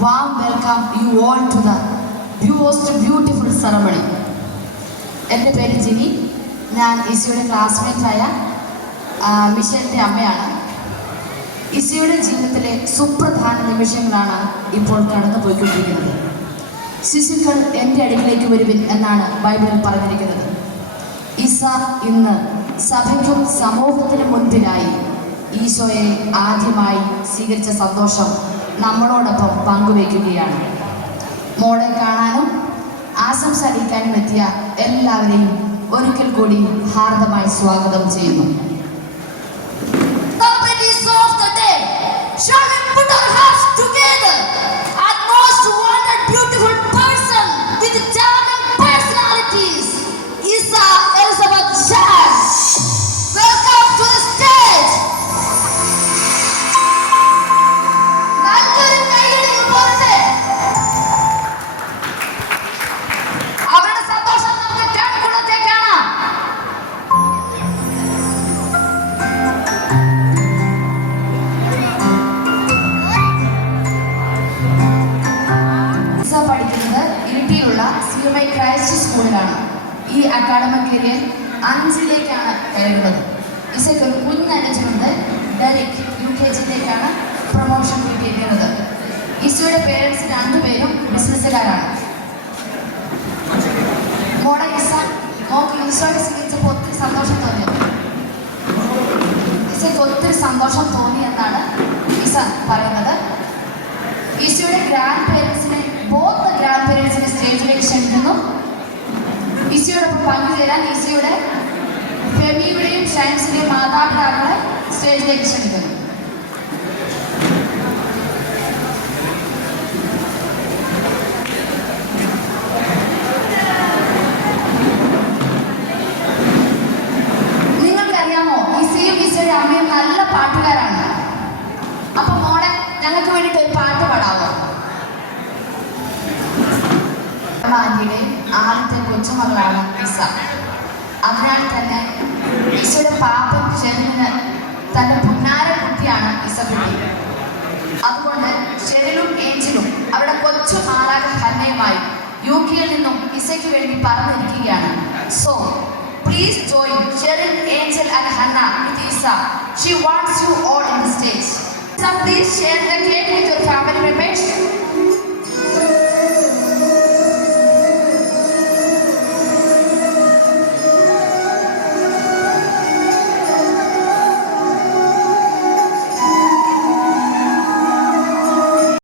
warm welcome you all to the most beautiful ceremony. എൻ്റെ പേര് ജിനി. ഞാൻ ഈശോയുടെ ക്ലാസ്മേറ്റായ മിഷേലിൻ്റെ അമ്മയാണ്. ഈശോയുടെ ജീവിതത്തിലെ സുപ്രധാന നിമിഷങ്ങളാണ് ഇപ്പോൾ കടന്നു പോയിക്കൊണ്ടിരിക്കുന്നത്. ശിശുക്കൾ എൻ്റെ അടുക്കിലേക്ക് വരുവിൻ എന്നാണ് ബൈബിളിൽ പറഞ്ഞിരിക്കുന്നത്. ഈസ ഇന്ന് സഭയ്ക്കും സമൂഹത്തിന് മുൻപിലായി ഈശോയെ ആദ്യമായി സ്വീകരിച്ച സന്തോഷം നമ്മളോടൊപ്പം പങ്കുവയ്ക്കുകയാണ്. മോളെ കാണാനും ആശംസ അറിയിക്കാനും എത്തിയ എല്ലാവരെയും ഒരിക്കൽ കൂടി ഹാർദമായി സ്വാഗതം ചെയ്യുന്നു. ക്രൈസ്റ്റ് സ്കൂളിലാണ്. ഈ അക്കാഡമിക് ഇയർ 5ലേക്കാണ് കയറുന്നത്. ഇസയ്ക്ക് ഒരു കുഞ്ഞനുജനുണ്ട്, ഡെറിക്. UKGയിലേക്കാണ് പ്രൊമോഷൻ കിട്ടിയിരിക്കുന്നത്. ഈശോയുടെ പേരൻസ് 2 പേരും ബിസിനസ്സുകാരാണ്. മോളെ മോക്ക് ഈശോയെ സ്വീകരിച്ചപ്പോൾ ഒത്തിരി സന്തോഷം തോന്നി. ഈശോയ്ക്ക് ഒത്തിരി സന്തോഷം തോന്നി എന്നാണ് ഈസ പറയുന്നത്. ഈശോയുടെ ഗ്രാൻഡ് പേരൻസിനെ സ്റ്റേജിലേക്ക് ക്ഷണിക്കുന്നു. ഈശോയോടൊപ്പം പങ്കുചേരാൻ ഈശോയുടെ ഫെമിയുടെയും ഷൈൻസിന്റെയും മാതാപിതാക്കളെ സ്റ്റേജിലേക്ക് ക്ഷണിക്കുന്നു. നിങ്ങൾക്കറിയാമോ, ഈശോയും ഈശോയുടെ അമ്മയും നല്ല പാട്ടുകാരാണ്. അപ്പൊ മോളെ ഞങ്ങൾക്ക് വേണ്ടിയിട്ട് ഒരു പാട്ട് പാടാമോ? ആന്റിയുടെ ആദ്യത്തെ കൊച്ചുമകളാണ് ഈസ. അതിനാൽ തന്നെ ഈശോയുടെ പാപ്പൻ ഷെറിന് തന്റെ പുന്നാര കുട്ടിയാണ് ഇസബെറ്റി. അതുകൊണ്ട് ഷെറിലും ഏഞ്ചലും അവരുടെ കൊച്ചു മാലാഖ ഹന്നയുമായി UK-യിൽ നിന്നും ഇസയ്ക്ക് വേണ്ടി പറഞ്ഞിരിക്കുകയാണ്. So please join Sherin, Angel and Hannah with Isa. She wants you all in the stage. So please share the cake with your family members.